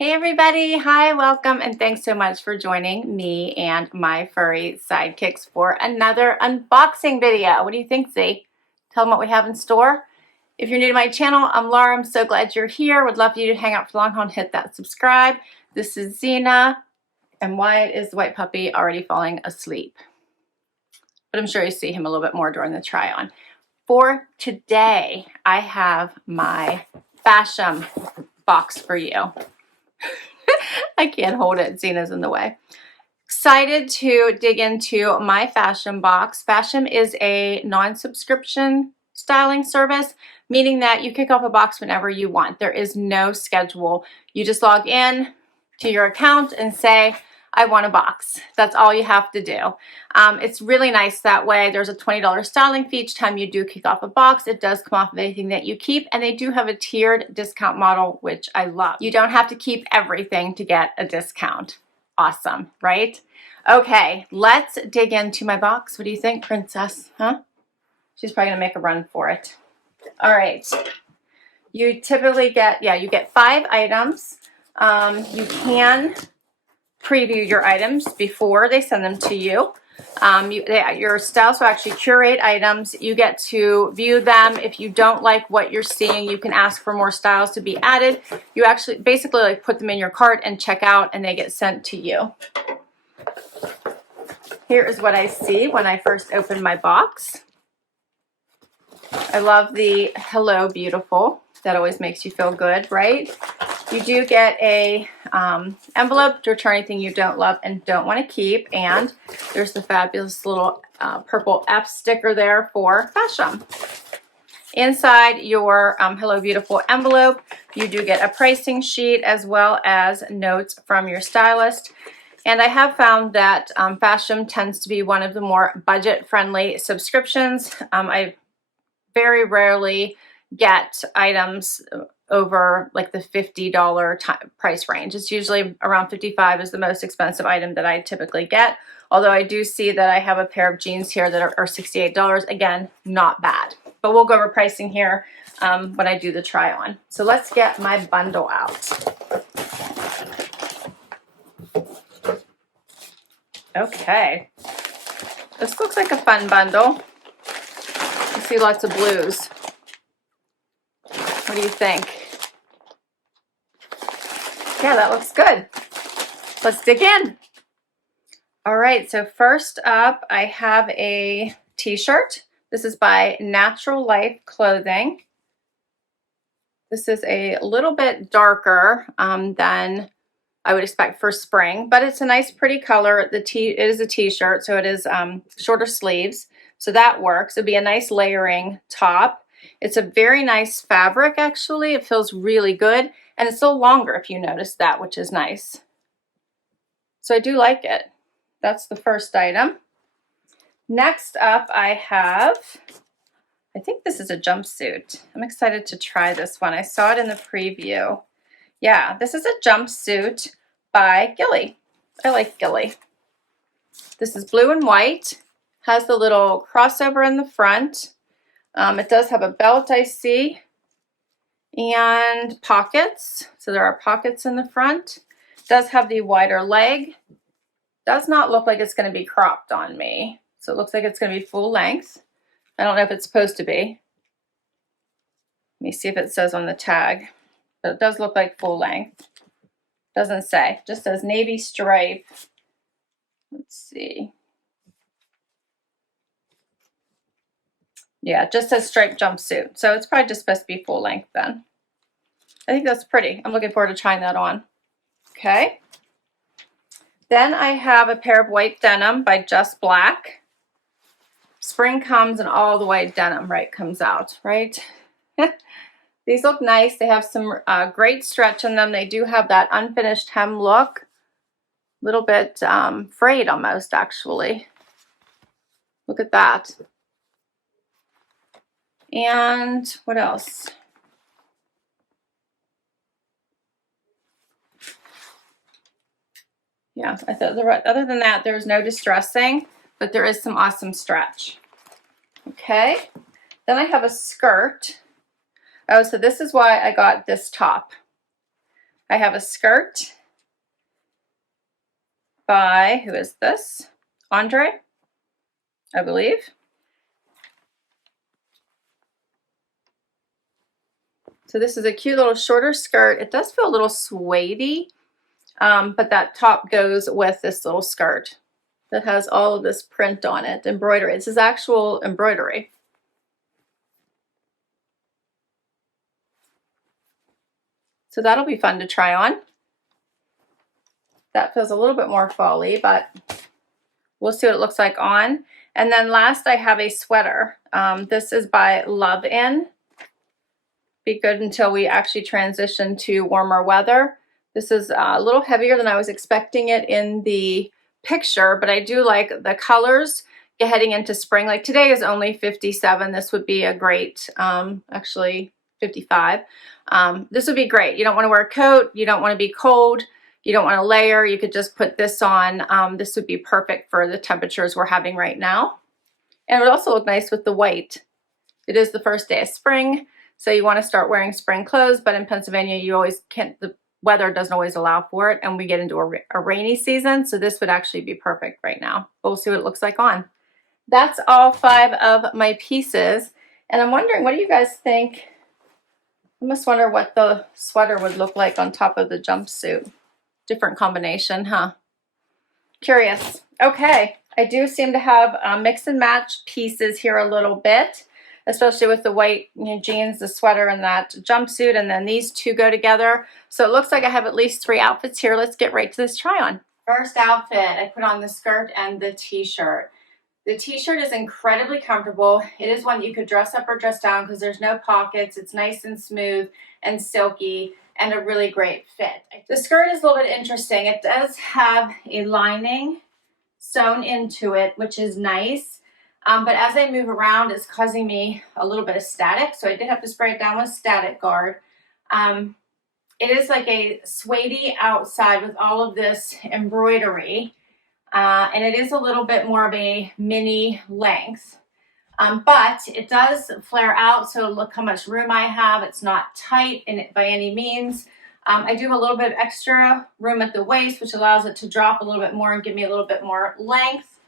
Hey everybody, hi, welcome, and thanks so much for joining me and my furry sidekicks for another unboxing video. What do you think, Z? Tell them what we have in store. If you're new to my channel, I'm Laura. I'm so glad you're here. Would love for you to hang out for the long haul and hit that subscribe. This is Xena, and Wyatt is the white puppy already falling asleep. But I'm sure you see him a little bit more during the try-on. For today, I have my Fashom box for you. I can't hold it. Xena's in the way. Excited to dig into my Fashom box. Fashom is a non-subscription styling service, meaning that you kick off a box whenever you want. There is no schedule. You just log in to your account and say, I want a box. That's all you have to do. It's really nice that way. There's a $20 styling fee each time you do kick off a box. It does come off of anything that you keep, and they do have a tiered discount model, which I love. You don't have to keep everything to get a discount. Awesome, right? Okay, let's dig into my box. What do you think, princess? Huh? She's probably gonna make a run for it. All right. You typically get, you get 5 items. You can preview your items before they send them to you. Your stylist will actually curate items. You get to view them. If you don't like what you're seeing, you can ask for more styles to be added. You actually basically like put them in your cart and check out, and they get sent to you. Here is what I see when I first open my box. I love the Hello Beautiful. That always makes you feel good, right? You do get a envelope to return anything you don't love and don't want to keep, and there's the fabulous little purple F sticker there for Fashom. Inside your Hello Beautiful envelope, you do get a pricing sheet as well as notes from your stylist. And I have found that Fashom tends to be one of the more budget-friendly subscriptions. I very rarely get items over like the $50 price range. It's usually around $55 is the most expensive item that I typically get. Although I do see that I have a pair of jeans here that are $68. Again, not bad. But we'll go over pricing here when I do the try on. So let's get my bundle out. Okay. This looks like a fun bundle. You see lots of blues. What do you think? Yeah, that looks good. Let's dig in. All right, so first up, I have a t-shirt. This is by Natural Life Clothing. This is a little bit darker than I would expect for spring, but it's a nice, pretty color. It is a t-shirt, so it is shorter sleeves, so that works. It'd be a nice layering top. It's a very nice fabric, actually. It feels really good. And it's still longer, if you notice that, which is nice. So I do like it. That's the first item. Next up, I have, I think this is a jumpsuit. I'm excited to try this one. I saw it in the preview. Yeah, this is a jumpsuit by Gilly. I like Gilly. This is blue and white. Has the little crossover in the front. It does have a belt, I see, and pockets. So there are pockets in the front. It does have the wider leg. Does not look like it's going to be cropped on me. So it looks like it's going to be full length. I don't know if it's supposed to be. Let me see if it says on the tag. But it does look like full length. Doesn't say. It just says navy stripe. Let's see. Yeah, it just says striped jumpsuit. So it's probably just supposed to be full length then. I think that's pretty. I'm looking forward to trying that on. Okay. Then I have a pair of white denim by Just Black. Spring comes and all the white denim, right, comes out, right? These look nice. They have some great stretch in them. They do have that unfinished hem look. A little bit frayed almost, actually. Look at that. And what else? Yeah, I thought other than that, there's no distressing, but there is some awesome stretch. Okay, then I have a skirt. Oh, so this is why I got this top. I have a skirt by, who is this? Andree, I believe. So this is a cute little shorter skirt. It does feel a little suede-y, but that top goes with this little skirt that has all of this print on it, embroidery. This is actual embroidery. So that'll be fun to try on. That feels a little bit more fall-y, but we'll see what it looks like on. And then last I have a sweater. This is by Love In. Be good until we actually transition to warmer weather. This is a little heavier than I was expecting it in the picture, but I do like the colors heading into spring. Like today is only 57. This would be a great, actually 55. This would be great. You don't want to wear a coat. You don't want to be cold. You don't want to layer. You could just put this on. This would be perfect for the temperatures we're having right now. And it would also look nice with the white. It is the first day of spring, so you want to start wearing spring clothes, but in Pennsylvania, you always can't, the weather doesn't always allow for it, and we get into a rainy season, so this would actually be perfect right now. But we'll see what it looks like on. That's all 5 of my pieces, and I'm wondering, what do you guys think? I must wonder what the sweater would look like on top of the jumpsuit. Different combination, huh? Curious. Okay, I do seem to have mix and match pieces here a little bit, especially with the white jeans, the sweater, and that jumpsuit, and then these two go together. So it looks like I have at least 3 outfits here. Let's get right to this try on. First outfit, I put on the skirt and the t-shirt. The t-shirt is incredibly comfortable. It is one that you could dress up or dress down because there's no pockets. It's nice and smooth and silky and a really great fit. The skirt is a little bit interesting. It does have a lining sewn into it, which is nice. But as I move around, it's causing me a little bit of static. So I did have to spray it down with Static Guard. It is like a suede outside with all of this embroidery. And it is a little bit more of a mini length. But it does flare out, so look how much room I have. It's not tight in it by any means. I do have a little bit of extra room at the waist, which allows it to drop a little bit more and give me a little bit more length.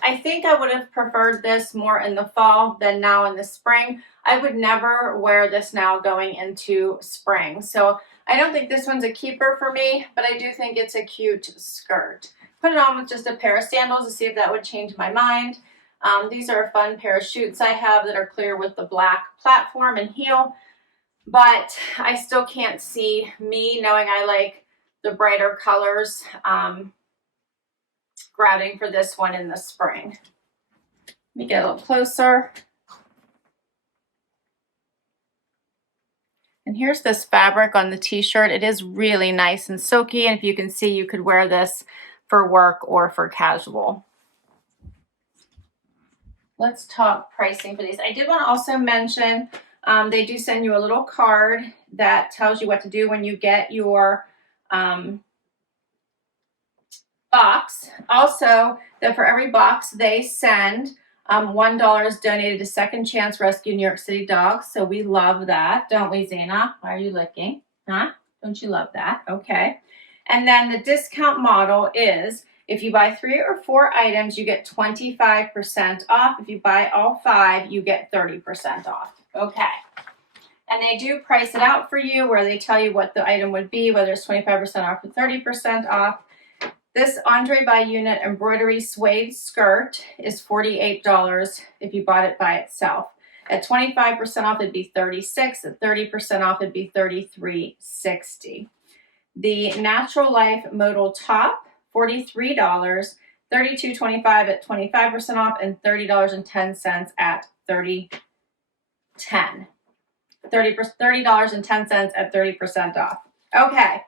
I think I would have preferred this more in the fall than now in the spring. I would never wear this now going into spring. So I don't think this one's a keeper for me, but I do think it's a cute skirt. Put it on with just a pair of sandals to see if that would change my mind. These are a fun pair of shoots I have that are clear with the black platform and heel, but I still can't see me, knowing I like the brighter colors, grabbing for this one in the spring. Let me get a little closer. And here's this fabric on the t-shirt. It is really nice and silky, and if you can see, you could wear this for work or for casual. Let's talk pricing for these. I did want to also mention they do send you a little card that tells you what to do when you get your box. Also, that for every box they send, $1 is donated to Second Chance Rescue New York City Dogs. So we love that, don't we, Zena? Why are you licking? Huh? Don't you love that? Okay. And then the discount model is, if you buy 3 or 4 items, you get 25% off. If you buy all 5, you get 30% off. Okay. And they do price it out for you, where they tell you what the item would be, whether it's 25% off or 30% off. This Andree by Unit embroidery suede skirt is $48 if you bought it by itself. At 25% off, it'd be $36. At 30% off, it'd be $33.60. The Natural Life Modal top, $43, $32.25 at 25% off, and $30.10 at $30.10 at 30% off. Okay.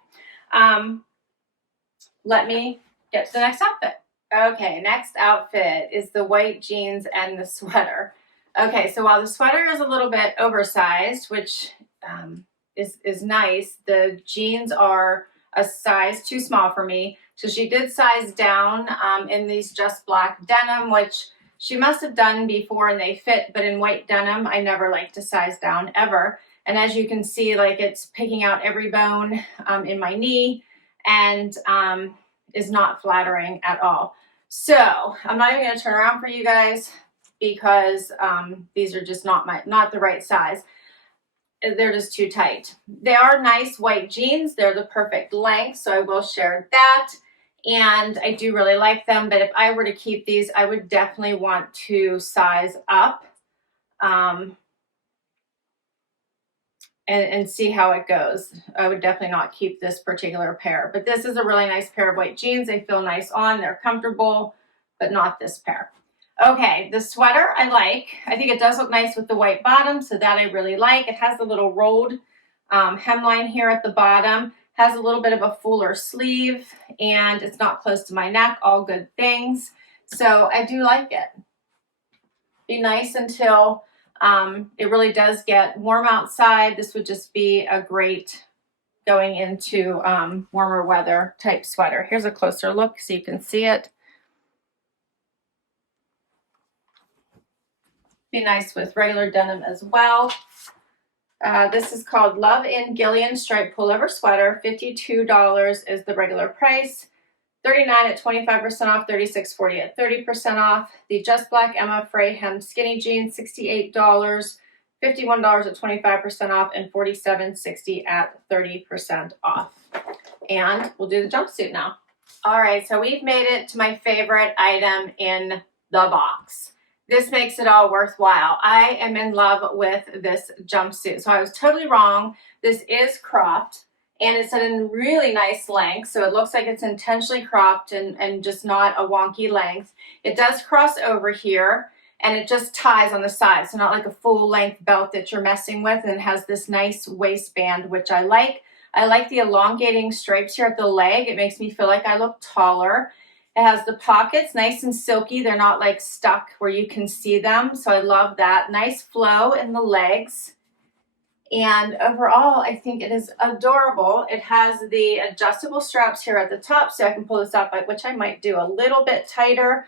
Let me get to the next outfit. Okay, next outfit is the white jeans and the sweater. Okay, so while the sweater is a little bit oversized, which is nice, the jeans are a size too small for me. So she did size down in these just black denim, which she must have done before and they fit, but in white denim, I never like to size down ever. And as you can see, like it's picking out every bone in my knee, and is not flattering at all. So I'm not even going to turn around for you guys because these are just not the right size. They're just too tight. They are nice white jeans. They're the perfect length, so I will share that. And I do really like them, but if I were to keep these, I would definitely want to size up and see how it goes. I would definitely not keep this particular pair, but this is a really nice pair of white jeans. They feel nice on, they're comfortable, but not this pair. Okay, the sweater I like. I think it does look nice with the white bottom, so that I really like. It has the little rolled hemline here at the bottom, has a little bit of a fuller sleeve, and it's not close to my neck, all good things. So I do like it. Be nice until it really does get warm outside. This would just be a great going into warmer weather type sweater. Here's a closer look so you can see it. Be nice with regular denim as well. This is called Love in Gillian Striped Pullover Sweater. $52 is the regular price. $39 at 25% off, $36.40 at 30% off. The Just Black Emma Frayed Hem Skinny Jeans, $68, $51 at 25% off, and $47.60 at 30% off. And we'll do the jumpsuit now. All right, so we've made it to my favorite item in the box. This makes it all worthwhile. I am in love with this jumpsuit. So I was totally wrong. This is cropped, and it's at a really nice length. So it looks like it's intentionally cropped and just not a wonky length. It does cross over here, and it just ties on the side. So not like a full length belt that you're messing with, and it has this nice waistband, which I like. I like the elongating stripes here at the leg. It makes me feel like I look taller. It has the pockets, nice and silky. They're not like stuck where you can see them. So I love that. Nice flow in the legs. And overall, I think it is adorable. It has the adjustable straps here at the top, so I can pull this up, which I might do a little bit tighter,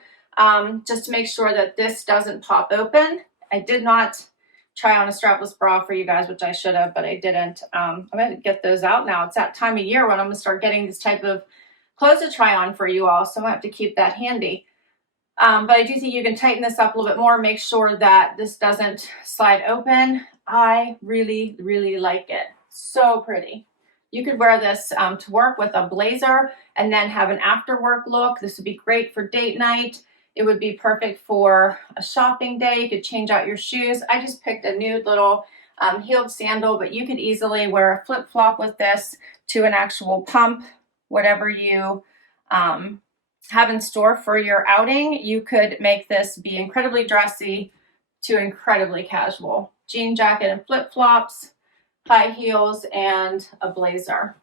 just to make sure that this doesn't pop open. I did not try on a strapless bra for you guys, which I should have, but I didn't. I'm going to get those out now. It's that time of year when I'm going to start getting this type of clothes to try on for you all, so I'm going to have to keep that handy. But I do think you can tighten this up a little bit more, make sure that this doesn't slide open. I really, really like it. So pretty. You could wear this to work with a blazer and then have an after work look. This would be great for date night. It would be perfect for a shopping day. You could change out your shoes. I just picked a nude little heeled sandal, but you could easily wear a flip-flop with this to an actual pump. Whatever you have in store for your outing, you could make this be incredibly dressy to incredibly casual. Jean jacket and flip-flops, high heels, and a blazer.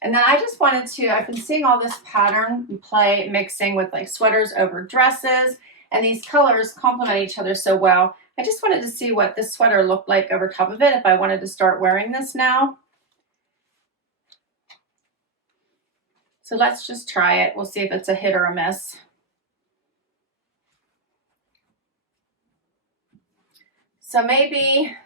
And then I just wanted to, I've been seeing all this pattern play mixing with like sweaters over dresses, and these colors complement each other so well. I just wanted to see what this sweater looked like over top of it if I wanted to start wearing this now. So let's just try it. We'll see if it's a hit or a miss. So maybe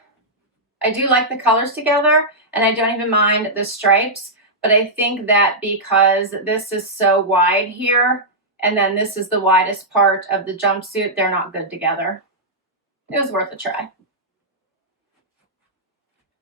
I do like the colors together, and I don't even mind the stripes, but I think that because this is so wide here, and then this is the widest part of the jumpsuit, they're not good together. It was worth a try.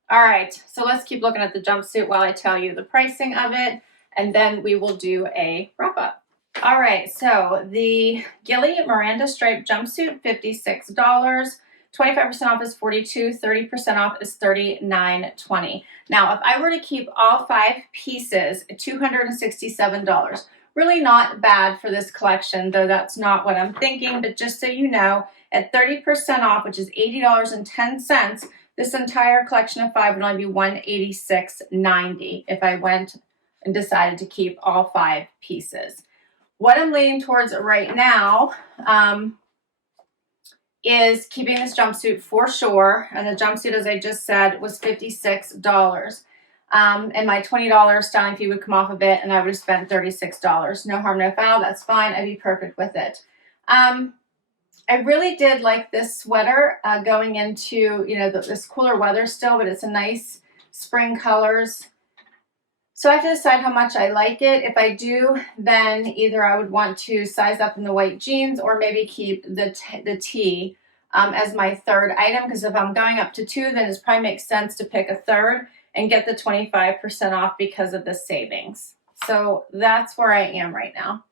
All right, so let's keep looking at the jumpsuit while I tell you the pricing of it, and then we will do a wrap up. All right, so the Gilly Miranda striped jumpsuit, $56. 25% off is $42, 30% off is $39.20. Now, if I were to keep all 5 pieces, $267. Really not bad for this collection, though that's not what I'm thinking, but just so you know, at 30% off, which is $80.10, this entire collection of 5 would only be $186.90 if I went and decided to keep all 5 pieces. What I'm leaning towards right now is keeping this jumpsuit for sure. And the jumpsuit, as I just said, was $56. And my $20 styling fee would come off of it, and I would have spent $36. No harm, no foul. That's fine. I'd be perfect with it. I really did like this sweater going into, you know, this cooler weather still, but it's a nice spring colors. So I have to decide how much I like it. If I do, then either I would want to size up in the white jeans or maybe keep the tee as my third item, because if I'm going up to 2, then it probably makes sense to pick a third and get the 25% off because of the savings. So that's where I am right now.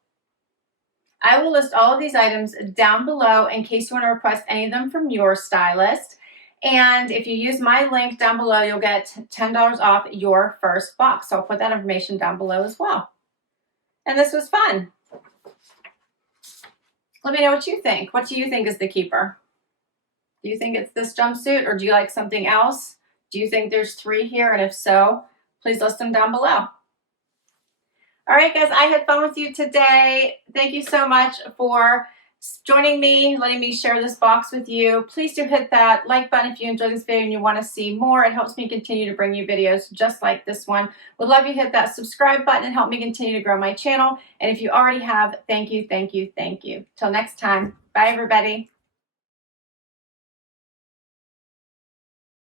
I will list all of these items down below in case you want to request any of them from your stylist. And if you use my link down below, you'll get $10 off your first box. So I'll put that information down below as well. And this was fun. Let me know what you think. What do you think is the keeper? Do you think it's this jumpsuit, or do you like something else? Do you think there's 3 here? And if so, please list them down below. All right, guys, I had fun with you today. Thank you so much for joining me, letting me share this box with you. Please do hit that like button if you enjoyed this video and you want to see more. It helps me continue to bring you videos just like this one. Would love you to hit that subscribe button and help me continue to grow my channel. And if you already have, thank you, thank you, thank you. Till next time, bye everybody.